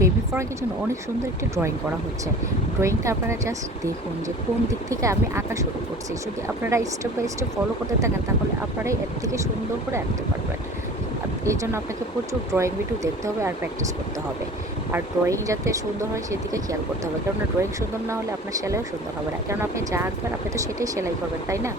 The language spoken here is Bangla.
বেবি ফ্রকের জন্য অনেক সুন্দর একটি ড্রয়িং করা হচ্ছে। ড্রয়িংটা আপনারা জাস্ট দেখুন যে কোন দিক থেকে আমি আঁকা শুরু করছি। যদি আপনারা স্টেপ বাই স্টেপ ফলো করতে থাকেন, তাহলে আপনারাই এর থেকে সুন্দর করে আঁকতে পারবেন। এই জন্য আপনাকে প্রচুর ড্রয়িং ভিডিও দেখতে হবে আর প্র্যাকটিস করতে হবে। আর ড্রয়িং যাতে সুন্দর হয়, সেদিকে খেয়াল করতে হবে। কেননা ড্রয়িং সুন্দর না হলে আপনার সেলাইও সুন্দর হবে না। কারণ আপনি যা আঁকবেন, আপনি তো সেটাই সেলাই করবেন, তাই না?